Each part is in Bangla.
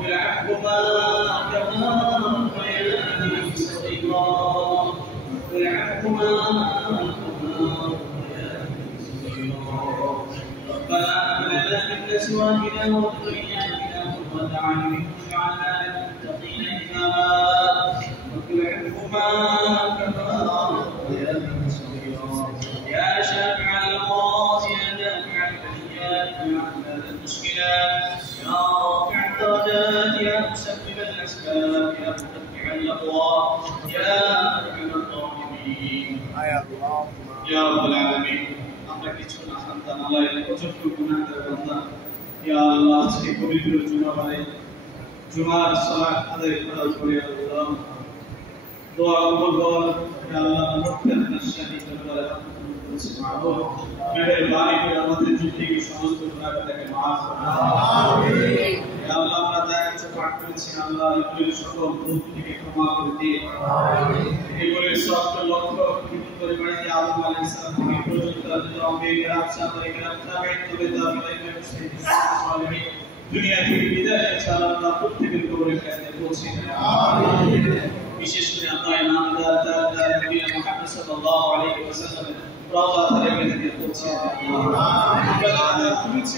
ارحمهما كما ربياني صغيرا ارحمهما ربنا هب لنا من ازواجنا وذرياتنا قرة اعين واجعلنا للمتقين اماما ارحمهما كما ربياني صغيرا يا شافع الامراض يا دافع البليات يا حلال المشكلات يا رافع الدرجات يا مسبب الاسباب يا متبع الاقوام يا ارحم الراحمين يا رب العالمين আমরা কিছু না সন্তান আল্লাহর প্রচুর গুনাহগার বান্দা ইয়া আল্লাহ আজকে পবিত্র জুমার সালাত আদায় করার পরে আল্লাহ দোয়া কবুল কর ইয়া আল্লাহ মুত্তাকিন শাহীদ দরবারে সুবহানাল্লাহ মেহেরবানি করে আমাদের জিন্দেগি সমস্ত গুনাহকে maaf করুন আমিন ইয়া আল্লাহ আমরা যা কিছু পাঠ করেছি আল্লাহ এগুলোর সকল ভুল থেকে ক্ষমা করে দিন আমিন এগুলোর সব লক্ষ্য কিন্তু করে বাড়িতে আদম আলাইহিস সালাম থেকে পর্যন্ত আল্লাহ কেরাম সাহাবায়ে কেরাম তাবেঈন সালিহিন দুনিয়া থেকে বিদায় ইনশাআল্লাহ প্রত্যেকের কবরের কাছে পৌঁছে দেন আমিন বিশেষ করে আমরা ইমানদার দারদার নবী মুহাম্মদ সাল্লাল্লাহু আলাইহি ওয়াসাল্লাম রওজা থেকে থেকে পৌঁছে দেন আমিন আমরা খুঁজছি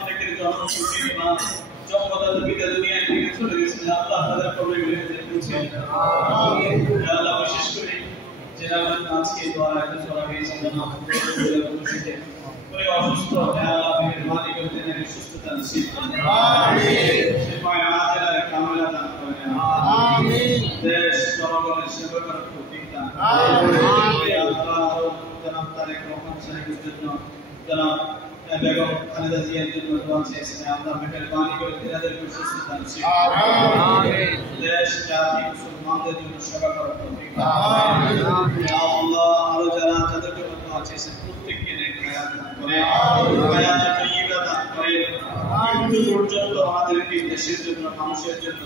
অনেকের জন্ম সূচি ইমান জন্মদাতা পিতা দুনিয়া থেকে চলে গেছেন আল্লাহ তাদের কবরের কাছে পৌঁছে দেন আমিন আল্লাহ বিশেষ করে যারা আজকে দোয়া রাখতে চলা হয়েছে জানা খুশিতে উনি অসুস্থ আল্লাহ মেহেরবানি করে তাদের সুস্থতা নসিব করুন আমিন শিফায়ে আজলা কামিলা দান করেন আমিন দেশ জনগণের সেবা করার তৌফিক দান আমিন আল্লাহ জনাব তারেক রহমান সাহেবের জন্য জনাব বেগম খালেদা জিয়ার জন্য দোয়া চেয়েছেন আল্লাহ মেহেরবানি করে তাদের সুস্থতা নসিব করুন আমিন দেশ জাতি মুসলমানদের জন্য সেবা করার তৌফিক দান আমিন ইয়া আল্লাহ আরো যারা তাদের জন্য দোয়া চেয়েছেন প্রত্যেককে নেক হায়াত দান করে হায়াত তাইয়্যিবা দান করে মৃত্যু পর্যন্ত আমাদেরকে দেশের জন্য মানুষের জন্য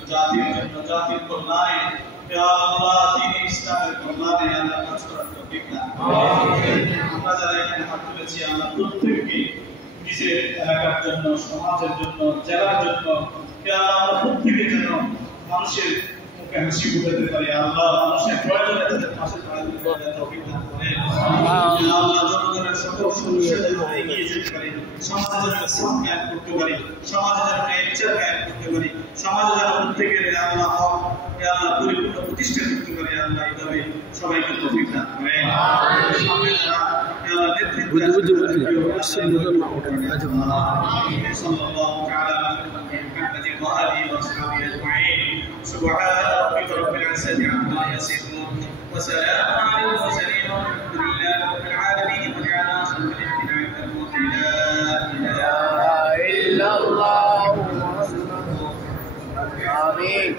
জাতির কল্যাণে ইয়া আল্লাহ দ্বীন ইসলামের কল্যাণে আল্লাহ কাজ করার তৌফিক দান আমিন আমরা যারা এখানে হাত তুলেছি আল্লাহ প্রত্যেককে নিজের এলাকার জন্য সমাজের জন্য জেলার জন্য ইয়া আল্লাহ আমরা প্রত্যেকের জন্য মানুষের মুখে হাসি ফুটাতে পারি আল্লাহ মানুষের প্রয়োজনে তাদের পাশে দাঁড়াতে পারে তৌফিক দান করে ইয়া আল্লাহ জনগণের সকল সমস্যা যেন এগিয়ে যেতে পারে সমাজে যেন ইসলাম কায়েম করতে পারি সমাজে যেন বিচার কায়েম করতে পারি সমাজে যেন প্রত্যেকের আল্লাহ হক ইয়া আল্লাহ পরিপূর্ণ প্রতিষ্ঠা করতে পারি আল্লাহ এইভাবে সবাইকে তৌফিক দান করে সামনে যারা ইয়া আল্লাহ নেতৃত্ব সাল্লাল্লাহু তাআলা محمد وآله وصحبه أجمعين سبحان ربك رب العزة عما يصفون وسلام على المرسلين والحمد لله رب العالمين وجعلنا خلق الاجتماع الموت لا إله إلا الله آمين